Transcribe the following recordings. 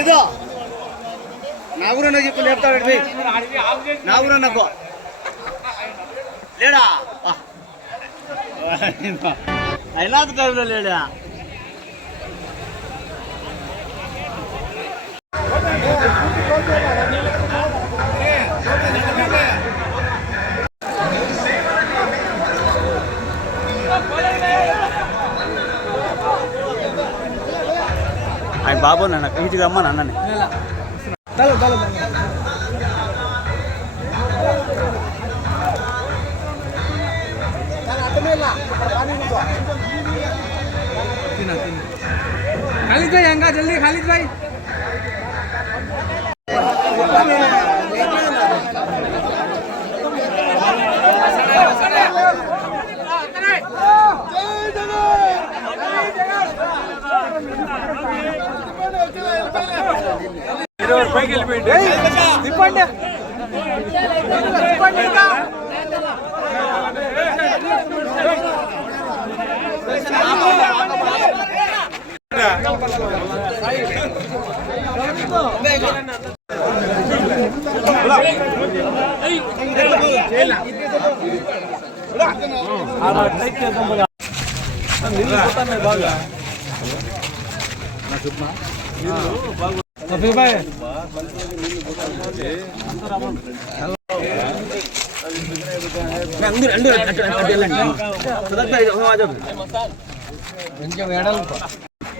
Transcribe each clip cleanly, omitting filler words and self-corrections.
లేదో నా ఊరన్నా చెప్పు లేపుతాడు నా ఊరన్నకో లేడా అయినా టైంలో లేడా ఆయన బాబు నాన్న పీచుగా అమ్మ నాన్నని खालिद भाई आएंगा जल्दी खालिद भाई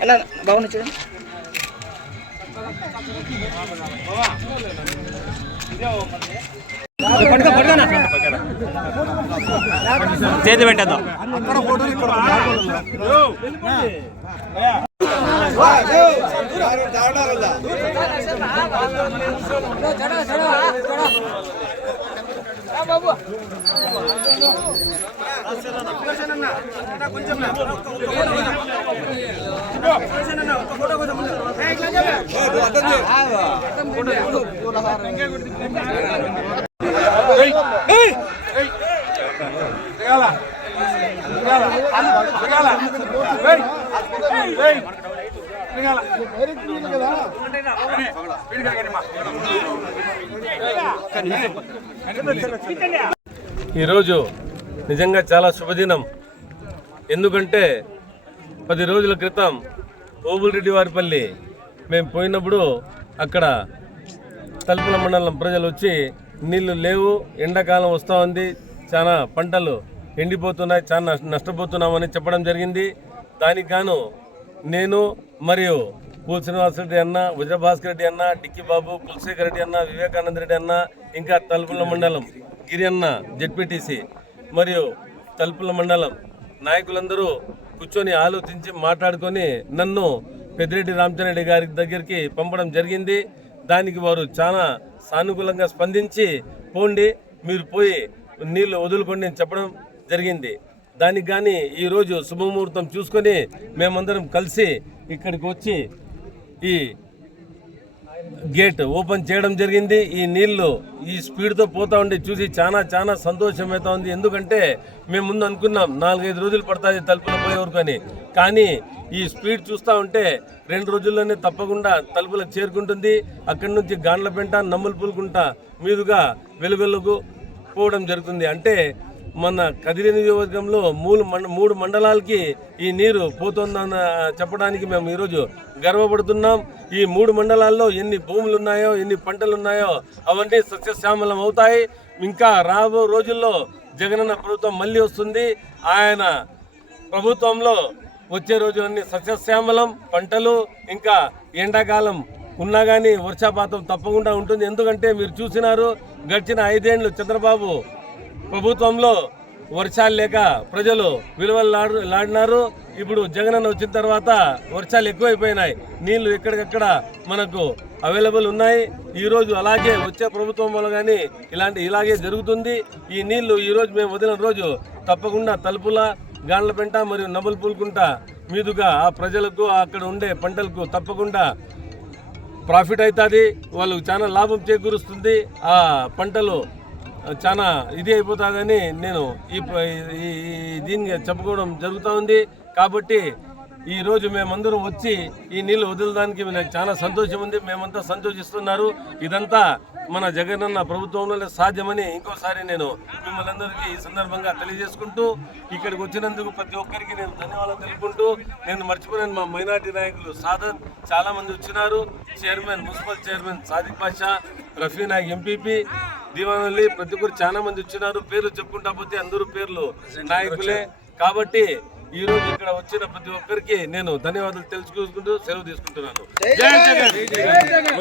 ఎలా బాగున్నా చూడండి చేతి పెట్టేద్దాం బాబు ఈరోజు నిజంగా చాలా శుభదినం. ఎందుకంటే 10 రోజుల క్రితం ఓబుల్రెడ్డి వారిపల్లి మేము పోయినప్పుడు అక్కడ తలుపుల మండలం ప్రజలు వచ్చి నీళ్లు లేవు, ఎండాకాలం వస్తూ ఉంది, చాలా పంటలు ఎండిపోతున్నాయి, చాలా నష్టపోతున్నామని చెప్పడం జరిగింది. దానికి గాను నేను మరియు పూల్ శ్రీనివాసరెడ్డి అన్న, వజ్రభాస్కర్ రెడ్డి అన్న, డిక్కి బాబు, కులశేఖర్ రెడ్డి అన్న, వివేకానంద రెడ్డి అన్న, ఇంకా తలుపుల మండలం గిరి అన్న జెడ్పీటీసీ మరియు తలుపుల మండలం నాయకులందరూ కూర్చొని ఆలోచించి మాట్లాడుకొని నన్ను పెద్దిరెడ్డి రామచంద్రరెడ్డి గారి దగ్గరికి పంపడం జరిగింది. దానికి వారు చాలా సానుకూలంగా స్పందించి పోండి మీరు పోయి నీళ్లు వదులుకోండి అని చెప్పడం జరిగింది. దానికి కానీ ఈరోజు శుభముహూర్తం చూసుకొని మేమందరం కలిసి ఇక్కడికి వచ్చి ఈ గేట్ ఓపెన్ చేయడం జరిగింది. ఈ నీళ్లు ఈ స్పీడ్తో పోతా ఉండి చూసి చాలా సంతోషమవుతా ఉంది. ఎందుకంటే మేము ముందు అనుకున్నాం 4-5 రోజులు పడుతుంది తలుపులు పోయే వరకు అని, కానీ ఈ స్పీడ్ చూస్తూ ఉంటే 2 రోజుల్లోనే తప్పకుండా తలుపులకు చేరుకుంటుంది. అక్కడి నుంచి గాండ్లపెంట, నమ్మలపూలుకుంట మీదుగా వెలుగొల్లకు పోవడం జరుగుతుంది. అంటే మన కదిరి నియోజకవర్గంలో 3 మండలాలకి ఈ నీరు పోతుందన్న చెప్పడానికి మేము ఈరోజు గర్వపడుతున్నాం. ఈ 3 మండలాల్లో ఎన్ని భూములు ఉన్నాయో, ఎన్ని పంటలు ఉన్నాయో అవన్నీ సస్యశ్యామలం అవుతాయి. ఇంకా రాబో రోజుల్లో జగనన్న ప్రభుత్వం మళ్ళీ వస్తుంది. ఆయన ప్రభుత్వంలో వచ్చే రోజులన్నీ సస్యశ్యామలం పంటలు, ఇంకా ఎండాకాలం ఉన్నా కానీ వర్షాపాతం తప్పకుండా ఉంటుంది. ఎందుకంటే మీరు చూసినారు, గడిచిన 5 ఏళ్ళు చంద్రబాబు ప్రభుత్వంలో వర్షాలు లేక ప్రజలు విలువలాడినారు. ఇప్పుడు జగనన్న వచ్చిన తర్వాత వర్షాలు ఎక్కువైపోయినాయి, నీళ్లు ఎక్కడికక్కడ మనకు అవైలబుల్ ఉన్నాయి. ఈరోజు అలాగే వచ్చే ప్రభుత్వం వల్ల కానీ ఇలాగే జరుగుతుంది. ఈ నీళ్లు ఈరోజు మేము వదిలిన రోజు తప్పకుండా తలుపుల, గాండ్లపెంట మరియు నమ్మలపూలుకుంట మీదుగా ఆ ప్రజలకు అక్కడ ఉండే పంటలకు తప్పకుండా ప్రాఫిట్ అవుతుంది, వాళ్ళకు చాలా లాభం చేకూరుస్తుంది. ఆ పంటలు చాలా ఇది అయిపోతుందని నేను దీన్ని చెప్పుకోవడం జరుగుతూ ఉంది. కాబట్టి ఈ రోజు మేమందరం వచ్చి ఈ నీళ్లు వదలడానికి నాకు చాలా సంతోషం ఉంది. మేమంతా సంతోషిస్తున్నారు. ఇదంతా మన జగనన్న ప్రభుత్వంలోనే సాధ్యమని ఇంకోసారి నేను మిమ్మల్ని అందరికీ ఈ సందర్భంగా తెలియజేసుకుంటూ ఇక్కడికి వచ్చినందుకు ప్రతి ఒక్కరికి నేను ధన్యవాదాలు తెలుపుకుంటూ, నేను మర్చిపోయిన మా మైనార్టీ నాయకులు సాదత్ చాలా మంది వచ్చినారు. Chairman, municipal chairman Sadiq Pasha, Rafi Nayak MPP, Deevanalli, ప్రతి ఒక్కరు చాలా మంది వచ్చినారు. పేర్లు చెప్పుకుంటా పోతే అందరూ పేర్లు నాయకులే. కాబట్టి ఈ రోజు ఇక్కడ వచ్చిన ప్రతి ఒక్కరికి నేను ధన్యవాదాలు తెలుసుకుంటూ సెలవు తీసుకుంటున్నాను. జై జగన్.